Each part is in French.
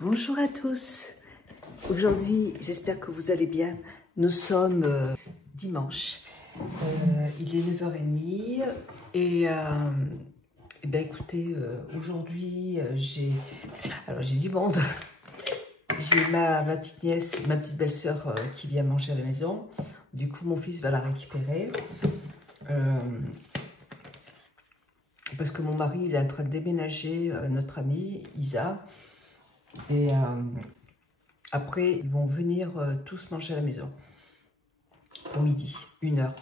Bonjour à tous. Aujourd'hui, j'espère que vous allez bien. Nous sommes dimanche. Il est 9h30 et ben écoutez, aujourd'hui, j'ai du monde. J'ai ma petite nièce, ma petite belle-sœur qui vient manger à la maison. Du coup, mon fils va la récupérer. Parce que mon mari, il est en train de déménager, notre ami Isa. Et après, ils vont venir tous manger à la maison. Au midi, 1h.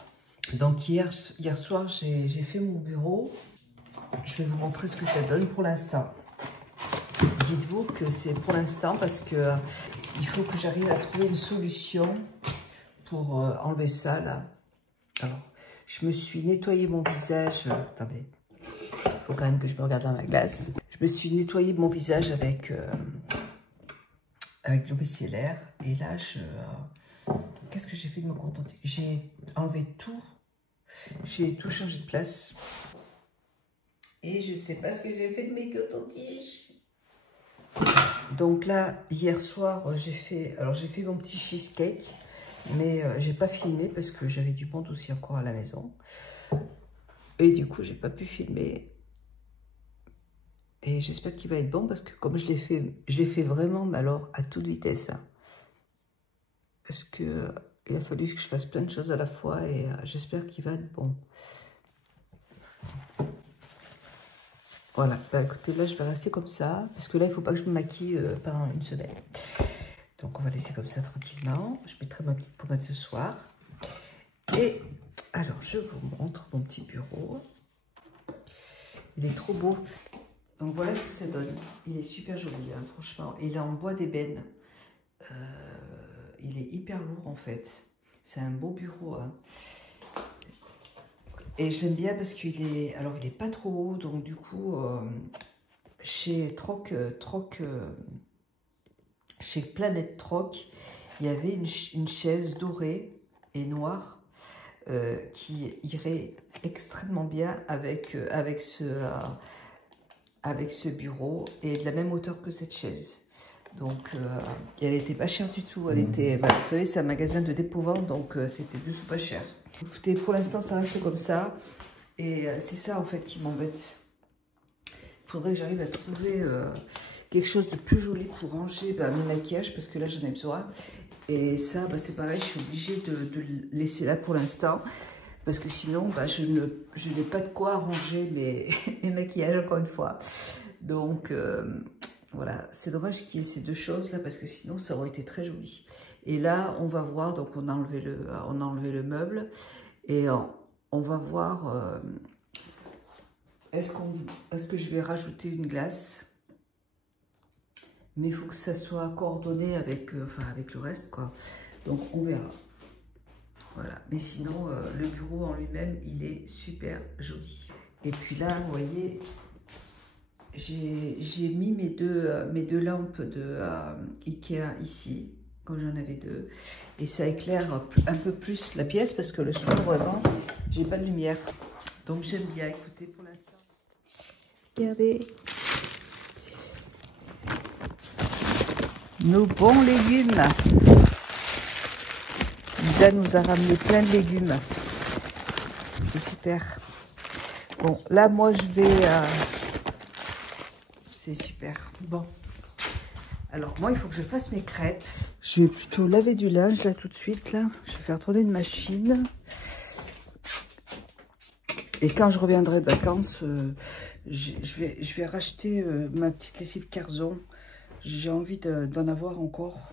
Donc hier soir, j'ai fait mon bureau. Je vais vous montrer ce que ça donne pour l'instant. Dites-vous que c'est pour l'instant parce que il faut que j'arrive à trouver une solution pour enlever ça là. Alors, je me suis nettoyé mon visage. Attendez, il faut quand même que je me regarde dans ma glace. Je me suis nettoyé mon visage avec l'eau micellaire. Et là, qu'est-ce que j'ai fait de me contenter? J'ai enlevé tout. J'ai tout changé de place. Et je ne sais pas ce que j'ai fait de mes cotons-tiges. Donc là, hier soir, j'ai fait mon petit cheesecake. Mais j'ai pas filmé parce que j'avais du monde aussi encore à la maison. Et du coup, j'ai pas pu filmer. Et j'espère qu'il va être bon parce que comme je l'ai fait vraiment, mais alors à toute vitesse. Hein. Parce que il a fallu que je fasse plein de choses à la fois et j'espère qu'il va être bon. Voilà, bah, écoutez, là je vais rester comme ça parce que là il faut pas que je me maquille pendant une semaine. Donc on va laisser comme ça tranquillement. Je mettrai ma petite pommade ce soir. Et alors je vous montre mon petit bureau. Il est trop beau. Donc voilà ce que ça donne. Il est super joli, hein, franchement. Il est en bois d'ébène. Il est hyper lourd en fait. C'est un beau bureau. Hein. Et je l'aime bien parce qu'il est... Alors il est pas trop haut. Donc du coup, chez chez Planète Troc, il y avait une chaise dorée et noire qui irait extrêmement bien avec ce bureau et de la même hauteur que cette chaise. Donc, elle n'était pas chère du tout. Elle était, voilà, vous savez, c'est un magasin de dépôt-vente, donc c'était du tout pas cher. Écoutez, pour l'instant, ça reste comme ça. Et c'est ça, en fait, qui m'embête. Il faudrait que j'arrive à trouver quelque chose de plus joli pour ranger mon maquillage, parce que là, j'en ai besoin. Et ça, c'est pareil, je suis obligée de le laisser là pour l'instant. Parce que sinon, je n'ai pas de quoi ranger mes maquillages, encore une fois. Donc, voilà, c'est dommage qu'il y ait ces deux choses-là, parce que sinon, ça aurait été très joli. Et là, on va voir, donc on a enlevé le meuble, et on va voir, est-ce que je vais rajouter une glace? Mais il faut que ça soit coordonné avec le reste, quoi. Donc, on verra. Voilà, mais sinon, le bureau en lui-même, il est super joli. Et puis là, vous voyez, j'ai mis mes deux lampes de Ikea ici, quand j'en avais deux. Et ça éclaire un peu plus la pièce, parce que le soir, vraiment, j'ai pas de lumière. Donc j'aime bien, écoutez, pour l'instant. Regardez. Nos bons légumes. Lisa nous a ramené plein de légumes. C'est super. Bon, là, moi, je vais... C'est super. Bon. Alors, moi, il faut que je fasse mes crêpes. Je vais plutôt laver du linge, là, tout de suite, là. Je vais faire tourner une machine. Et quand je reviendrai de vacances, je vais racheter ma petite lessive Carzon. J'ai envie d'en avoir encore.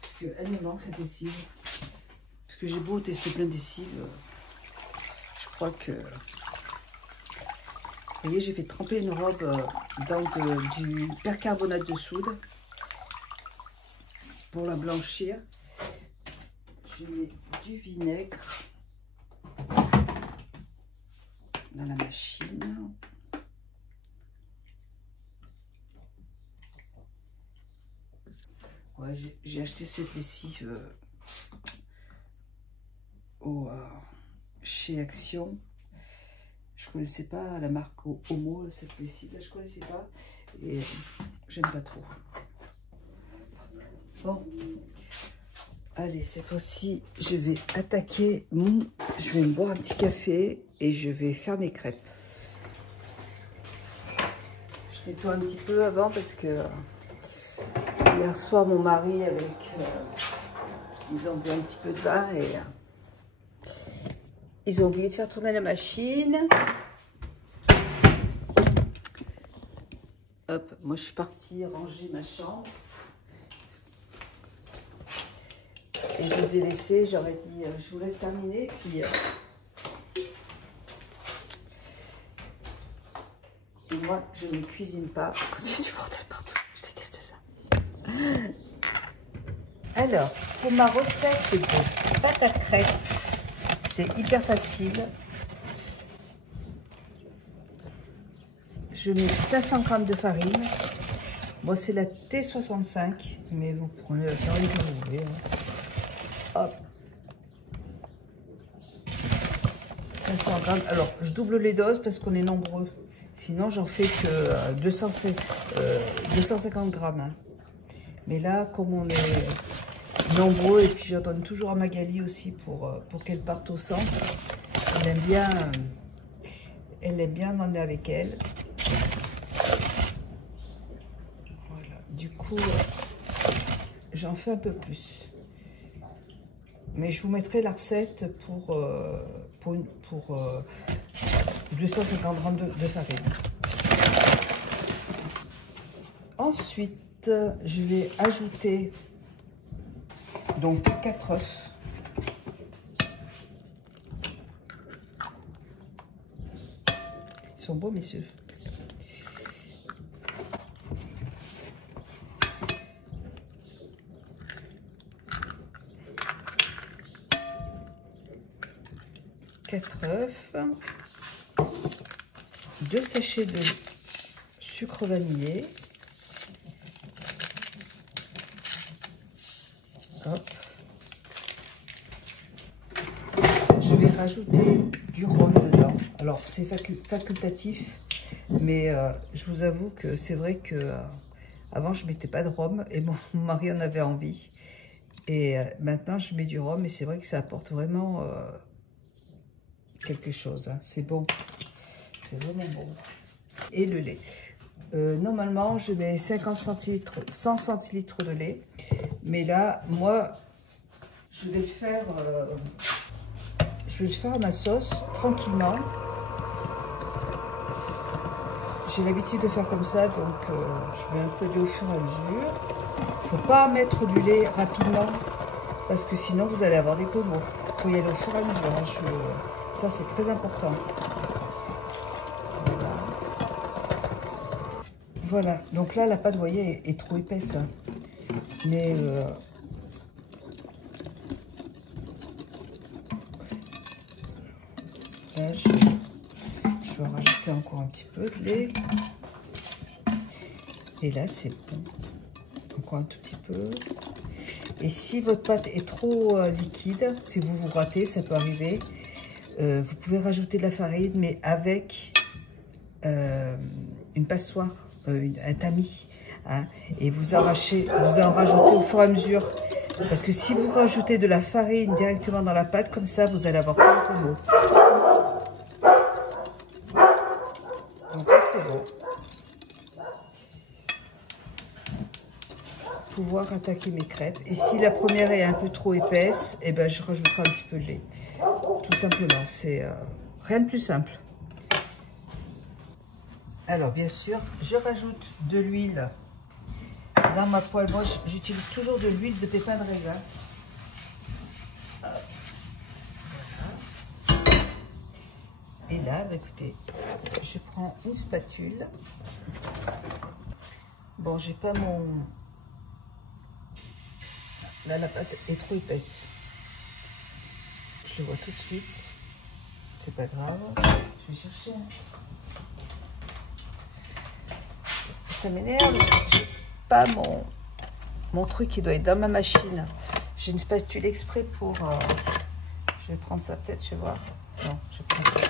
Parce qu'elle me manque, cette lessive. Parce que j'ai beau tester plein de lessives. Je crois que... Vous voyez, j'ai fait tremper une robe dans du percarbonate de soude pour la blanchir. Je mets du vinaigre dans la machine. Ouais, j'ai acheté cette lessive chez Action. Je ne connaissais pas la marque Homo, cette lessive, là, je ne connaissais pas. Et j'aime pas trop. Bon, allez, cette fois-ci, je vais attaquer je vais me boire un petit café et je vais faire mes crêpes. Je nettoie un petit peu avant parce que hier soir, mon mari ils ont bu un petit peu de vin et ils ont oublié de faire tourner la machine. Hop, moi je suis partie ranger ma chambre. Et je les ai laissés, j'aurais dit, je vous laisse terminer, puis... et moi, je ne cuisine pas. Quand il y a du bordel partout, je déteste ça. Alors, pour ma recette de pâte à crêpes, c'est hyper facile. Je mets 500 g de farine. Moi, c'est la T65, mais vous prenez la farine que vous voulez. Hop. 500 g. Alors, je double les doses parce qu'on est nombreux. Sinon, j'en fais que 250 grammes. Hein. Mais là, comme on est nombreux, et puis je donne toujours à Magali aussi pour qu'elle parte au centre. Elle aime bien m'emmener avec elle. Voilà. Du coup, j'en fais un peu plus. Mais je vous mettrai la recette pour 250 g de farine. Ensuite, je vais ajouter donc 4 œufs. Ils sont beaux, messieurs. Quatre œufs, 2 sachets de sucre vanillé. Hop. Je vais rajouter du rhum dedans. Alors c'est facultatif, mais je vous avoue que c'est vrai que avant je mettais pas de rhum et mon mari en avait envie. Et maintenant je mets du rhum et c'est vrai que ça apporte vraiment quelque chose. Hein. C'est bon, c'est vraiment bon. Et le lait. Normalement, je mets 50 centilitres, 100 centilitres de lait. Mais là, moi, je vais le faire à ma sauce, tranquillement. J'ai l'habitude de faire comme ça, donc je mets un peu de lait au fur et à mesure. Il ne faut pas mettre du lait rapidement, parce que sinon, vous allez avoir des pommeaux. Il faut y aller au fur et à mesure. Hein. Ça, c'est très important. Voilà, donc là, la pâte, vous voyez, est trop épaisse. Hein. Mais là, je vais en rajouter encore un petit peu de lait. Et là, c'est bon. Encore un tout petit peu. Et si votre pâte est trop liquide, si vous vous ratez, ça peut arriver, vous pouvez rajouter de la farine, mais avec une passoire. Un tamis, hein, et vous en rajoutez au fur et à mesure, parce que si vous rajoutez de la farine directement dans la pâte comme ça, vous allez avoir plein de pommeaux. Donc là c'est bon. Pouvoir attaquer mes crêpes, et si la première est un peu trop épaisse, et ben je rajouterai un petit peu de lait, tout simplement. C'est rien de plus simple. Alors, bien sûr, je rajoute de l'huile dans ma poêle. Moi, j'utilise toujours de l'huile de pépins de raisin. Voilà. Et là, bah, écoutez, je prends une spatule. Bon, j'ai pas mon... Là, la pâte est trop épaisse. Je le vois tout de suite. C'est pas grave. Je vais chercher un... Ça m'énerve, j'ai pas mon truc qui doit être dans ma machine. J'ai une spatule exprès pour... je vais prendre ça peut-être, je vais voir. Non, je vais prendre ça.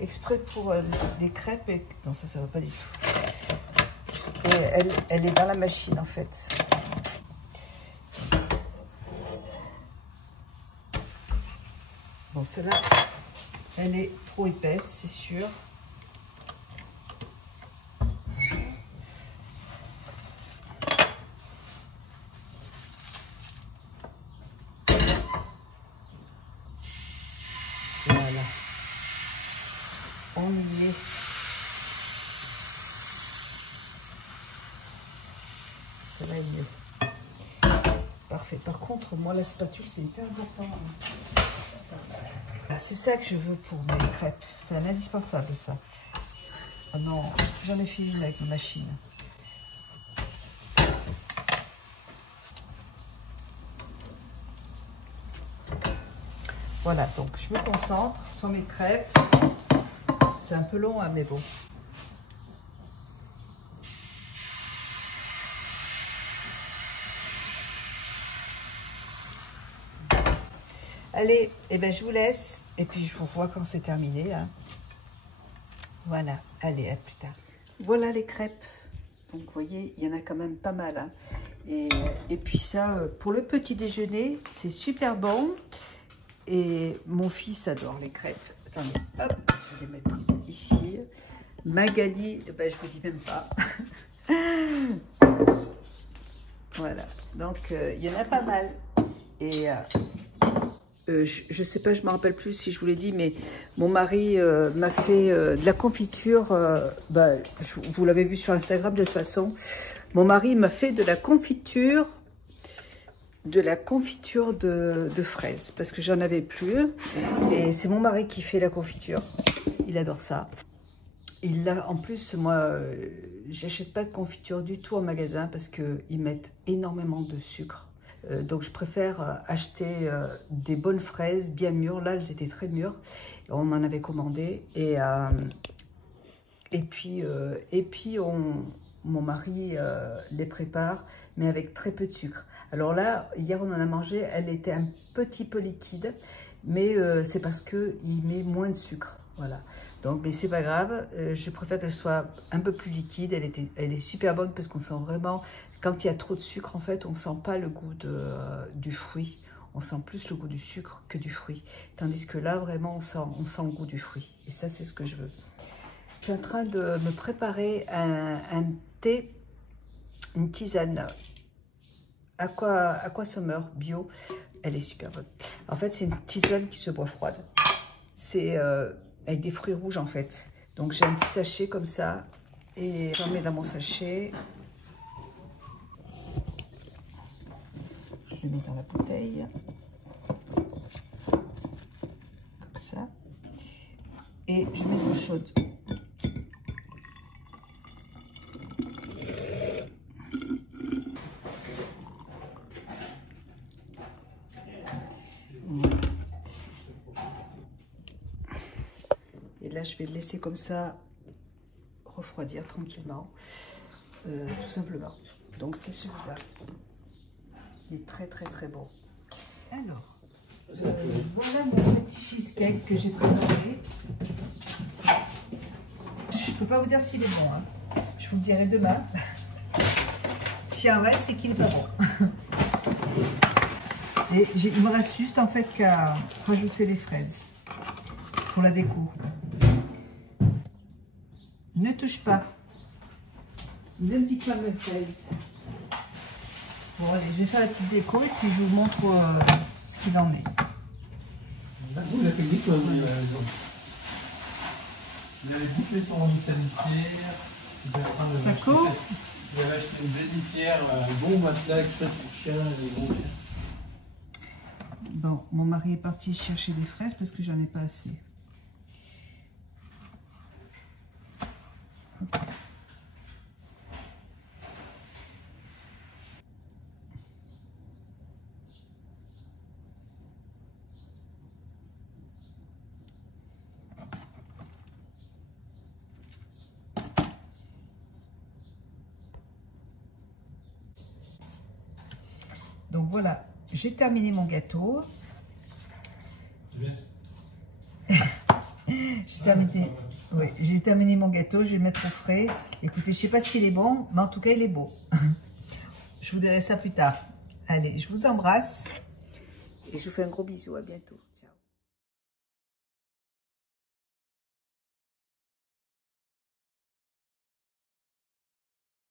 Exprès pour les crêpes. Et... Non, ça va pas du tout. Et elle est dans la machine en fait. Bon, celle-là, elle est trop épaisse, c'est sûr. Voilà. On y est. Ça va mieux. Parfait. Par contre, moi, la spatule, c'est hyper important. Ah, c'est ça que je veux pour mes crêpes. C'est un indispensable, ça. Oh non, j'en ai fait une avec ma machine. Voilà, donc je me concentre sur mes crêpes. C'est un peu long, hein, mais bon. Allez, eh ben, je vous laisse et puis je vous vois quand c'est terminé. Hein. Voilà, allez, à plus tard. Voilà les crêpes. Donc, vous voyez, il y en a quand même pas mal. Hein. Et puis ça, pour le petit déjeuner, c'est super bon. Et mon fils adore les crêpes. Attendez, hop, je vais les mettre ici. Magali, eh ben, je vous dis même pas. Voilà, donc il y en a pas mal. Et je sais pas, je me rappelle plus si je vous l'ai dit, mais mon mari m'a fait de la confiture. Vous l'avez vu sur Instagram de toute façon. Mon mari m'a fait de la confiture de fraises parce que j'en avais plus. Et c'est mon mari qui fait la confiture. Il adore ça. En plus, moi, j'achète pas de confiture du tout en magasin parce qu'ils mettent énormément de sucre. Donc, je préfère acheter des bonnes fraises bien mûres. Là, elles étaient très mûres. On m'en avait commandé. Et puis mon mari les prépare, mais avec très peu de sucre. Alors là, hier, on en a mangé. Elle était un petit peu liquide, mais c'est parce qu'il met moins de sucre. Voilà. Donc, mais c'est pas grave. Je préfère qu'elle soit un peu plus liquide. Elle est super bonne parce qu'on sent vraiment... Quand il y a trop de sucre, en fait, on ne sent pas le goût du fruit. On sent plus le goût du sucre que du fruit. Tandis que là, vraiment, on sent le goût du fruit. Et ça, c'est ce que je veux. Je suis en train de me préparer un thé, une tisane Aqua Summer bio. Elle est super bonne. En fait, c'est une tisane qui se boit froide. C'est avec des fruits rouges, en fait. Donc, j'ai un petit sachet comme ça. Et j'en mets dans mon sachet. Je le mets dans la bouteille, comme ça, et je mets de l'eau chaude. Voilà. Et là, je vais le laisser comme ça refroidir tranquillement, tout simplement. Donc, c'est celui-là. Il est très très très bon. Alors, voilà mon petit cheesecake que j'ai préparé. Je ne peux pas vous dire s'il est bon. Hein. Je vous le dirai demain. S'il en reste, c'est qu'il n'est pas bon. Et il me reste juste en fait qu'à rajouter les fraises pour la déco. Ne touche pas. Ne me pique pas mes fraises. Bon, allez, je vais faire la petite déco et puis je vous montre ce qu'il en est. Vous l'avez fait vite, vous avez bouclé son sanitaire. Saco. Vous avez acheté une belle litière, un bon matelas exprès pour chien et des gros. Bon, mon mari est parti chercher des fraises parce que j'en ai pas assez. Okay. Donc voilà, j'ai terminé mon gâteau. J'ai terminé mon gâteau, je vais le mettre au frais. Écoutez, je ne sais pas s'il est bon, mais en tout cas, il est beau. Je vous dirai ça plus tard. Allez, je vous embrasse et je vous fais un gros bisou, à bientôt.